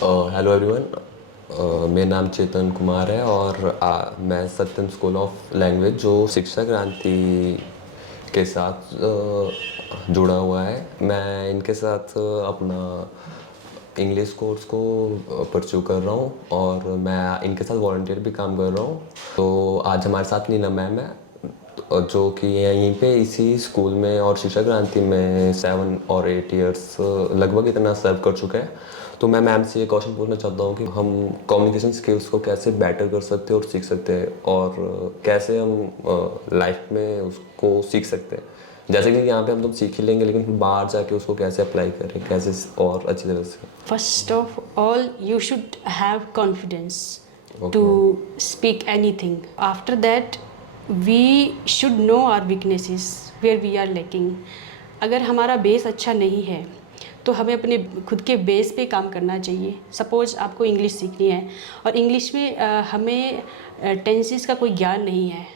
Hello everyone. मेरा नाम चेतन कुमार है और मैं सत्यम स्कूल ऑफ लैंग्वेज जो शिक्षा क्रांति के साथ जुड़ा हुआ है। मैं इनके साथ अपना इंग्लिश कोर्स को परस्यू कर रहा हूँ और मैं इनके साथ वॉलंटियर भी काम कर रहा हूँ। तो आज हमारे साथ नीना मैम है जो कि यहीं पे इसी स्कूल में और शिक्षा क्रांति में 7 और 8 इयर्स लगभग इतना सर्व कर चुके हैं। तो मैं मैम से ये क्वेश्चन पूछना चाहता हूँ कि हम कम्युनिकेशन स्किल्स को कैसे बेटर कर सकते हैं और सीख सकते हैं और कैसे हम लाइफ में उसको सीख सकते हैं। जैसे कि यहाँ पे हम तो सीख ही लेंगे लेकिन फिर बाहर जाके उसको कैसे अप्लाई करें, कैसे और अच्छी तरह से। First of all, you should have confidence to speak anything. After that, we should know our weaknesses, where we are lacking. अगर हमारा बेस अच्छा नहीं है तो हमें अपने खुद के बेस पे काम करना चाहिए। सपोज़ आपको इंग्लिश सीखनी है और इंग्लिश में हमें टेंसेस का कोई ज्ञान नहीं है,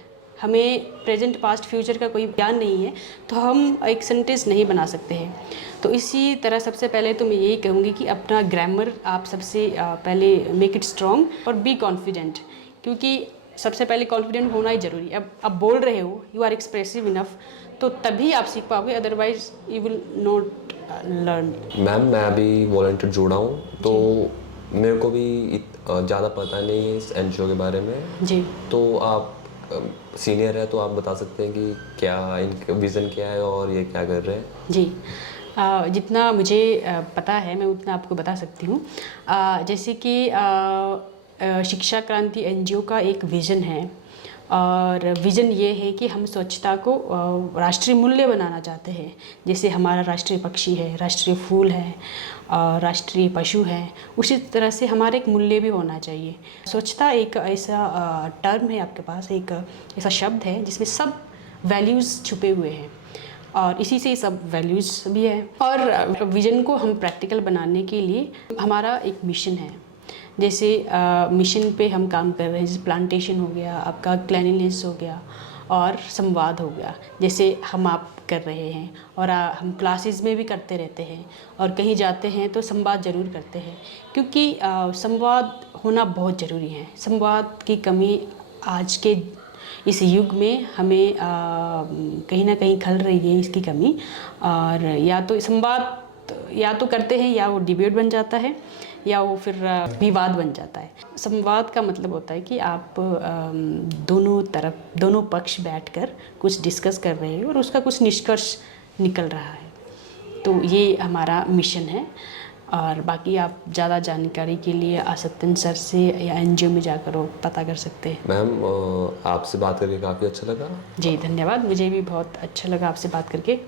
हमें प्रेजेंट पास्ट फ्यूचर का कोई ज्ञान नहीं है, तो हम एक सेंटेंस नहीं बना सकते हैं। तो इसी तरह सबसे पहले तो मैं यही कहूँगी कि अपना ग्रामर आप सबसे पहले मेक इट स्ट्रॉन्ग और बी कॉन्फिडेंट, क्योंकि सबसे पहले कॉन्फिडेंट होना ही ज़रूरी है। अब आप बोल रहे हो, यू आर एक्सप्रेसिव इनफ, तो तभी आप सीख पाओगे, otherwise you will not learn. Ma'am मैं अभी वॉलंटियर जुड़ा हूँ तो मेरे को भी ज़्यादा पता नहीं है इस एनजीओ के बारे में जी। तो आप सीनियर है तो आप बता सकते हैं कि क्या इनका विज़न क्या है और ये क्या कर रहे हैं। जी, जितना मुझे पता है मैं उतना आपको बता सकती हूँ। जैसे कि शिक्षा क्रांति एनजीओ का एक विज़न है और विज़न ये है कि हम स्वच्छता को राष्ट्रीय मूल्य बनाना चाहते हैं। जैसे हमारा राष्ट्रीय पक्षी है, राष्ट्रीय फूल है, राष्ट्रीय पशु है, उसी तरह से हमारा एक मूल्य भी होना चाहिए। स्वच्छता एक ऐसा टर्म है आपके पास, एक ऐसा शब्द है जिसमें सब वैल्यूज़ छुपे हुए हैं और इसी से सब वैल्यूज़ भी है। और विज़न को हम प्रैक्टिकल बनाने के लिए हमारा एक मिशन है। जैसे मिशन पे हम काम कर रहे हैं, जैसे प्लांटेशन हो गया, आपका क्लीनलीनेस हो गया और संवाद हो गया, जैसे हम आप कर रहे हैं और हम क्लासेस में भी करते रहते हैं और कहीं जाते हैं तो संवाद ज़रूर करते हैं, क्योंकि संवाद होना बहुत ज़रूरी है। संवाद की कमी आज के इस युग में हमें कहीं ना कहीं खल रही है इसकी कमी। और या तो संवाद या तो करते हैं या वो डिबेट बन जाता है या वो फिर विवाद बन जाता है। संवाद का मतलब होता है कि आप दोनों पक्ष बैठकर कुछ डिस्कस कर रहे हैं और उसका कुछ निष्कर्ष निकल रहा है। तो ये हमारा मिशन है। और बाकी आप ज़्यादा जानकारी के लिए सत्यन सर से या एनजीओ में जाकर वो पता कर सकते हैं। मैम आपसे बात करके काफ़ी अच्छा लगा। जी धन्यवाद, मुझे भी बहुत अच्छा लगा आपसे बात करके।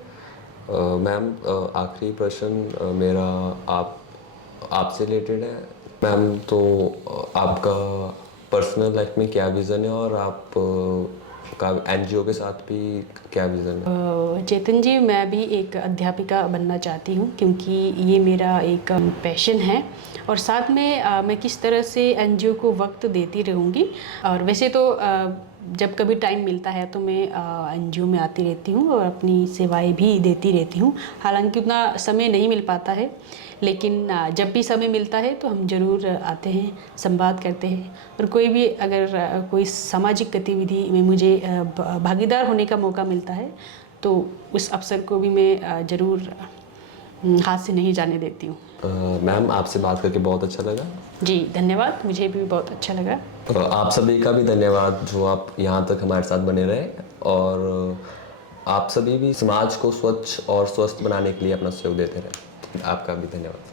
मैम आखिरी प्रश्न मेरा आपसे रिलेटेड है। मैम तो आपका पर्सनल लाइफ में क्या विज़न है और आप का एनजीओ के साथ भी क्या विज़न है? चेतन जी, मैं भी एक अध्यापिका बनना चाहती हूँ क्योंकि ये मेरा एक पैशन है और साथ में मैं किस तरह से एनजीओ को वक्त देती रहूँगी। और वैसे तो जब कभी टाइम मिलता है तो मैं एनजीओ में आती रहती हूँ और अपनी सेवाएं भी देती रहती हूँ। हालांकि उतना समय नहीं मिल पाता है, लेकिन जब भी समय मिलता है तो हम ज़रूर आते हैं, संवाद करते हैं। और कोई भी अगर कोई सामाजिक गतिविधि में मुझे भागीदार होने का मौका मिलता है तो उस अवसर को भी मैं ज़रूर हाथ से नहीं जाने देती हूँ। मैम आपसे बात करके बहुत अच्छा लगा। जी धन्यवाद, मुझे भी बहुत अच्छा लगा। आप सभी का भी धन्यवाद जो आप यहाँ तक हमारे साथ बने रहे और आप सभी भी समाज को स्वच्छ और स्वस्थ बनाने के लिए अपना सहयोग देते रहे। आपका भी धन्यवाद।